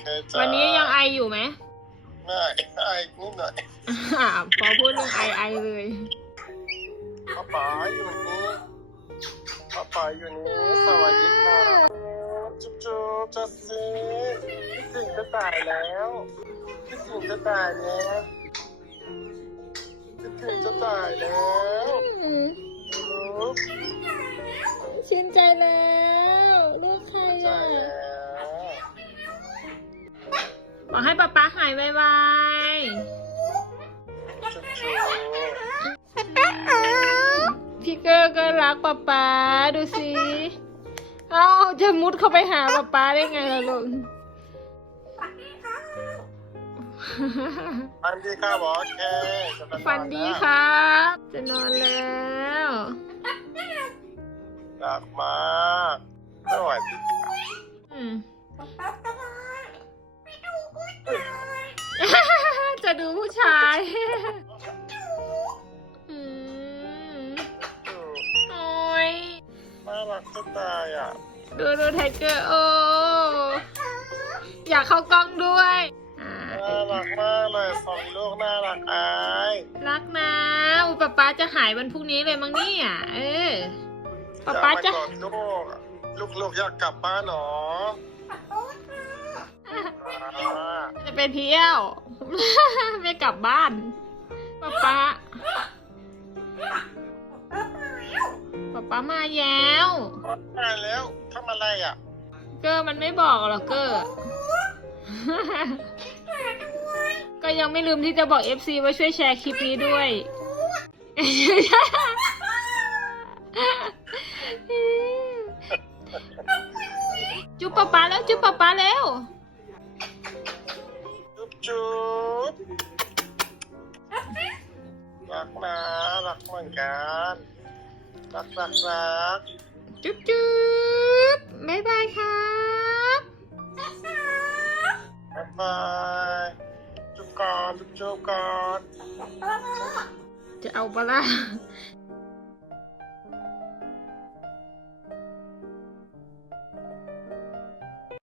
เคจ้าวันนี้ยังไออยู่ไหมไม่ไอ้นิดหน่อยอ่าพอพูดเรื่องไอไอเลยป้าป๋าอยู่นี่ป้าป๋าอยู่นี่สวัสดีค่ะจุ๊บจุ๊บจัสซีคิดถึงจะตายแล้วคิดถึงจะตายแล้วคิดถึงจะตายแล้วจุ๊บชื่นใจแล้ว อกให้ป๊าป๊าหายไวจุ๊บจุ๊บๆพี่เกอร์ก็รักป๊าป๊าดูสิเอ้าจะมุดเข้าไปหาป๊าป๊าได้ไงล่ะลูกฟันดีค่ะบอสเคจะไปนอนฝันดีแล้วครับ จะนอนแล้วรักมากสวัสดีค่ะอืม ตายอะ ดูดูไทเกอร์โอ้อยากเข้ากล้องด้วยอ่าน่ารักมากเลยสองลูกน่ารักอายรักนะอุยป๊าป๊าจะหายวันพรุ่งนี้เลยมั้งเนี่ยเออป๊าป๊าจะ อยกไปกอดลูกลูกลูกอยากกลับบ้านเหรออ่าจะไปเที่ยว ไม่กลับบ้านป๊าป๊าามาแล้วตาแล้วทำอะไรอะ เกอร์มันไม่บอกหรอกเกอร์ ก็ยังไม่ลืมที่จะบอก FC ว่าช่วยแชร์คลิปนี้ด้วย จุ๊บป๊าป๊าแล้วจุ๊บป๊าป๊าแล้ว จุ๊บจุ๊บรักนะรักเหมือนกัน รักรักรักจุ๊บจุ๊บบ๊ายบายครับบ๊ายบายจุ๊บก่อนจุ๊บจุ๊บก่อนจะเอาปะล่ะ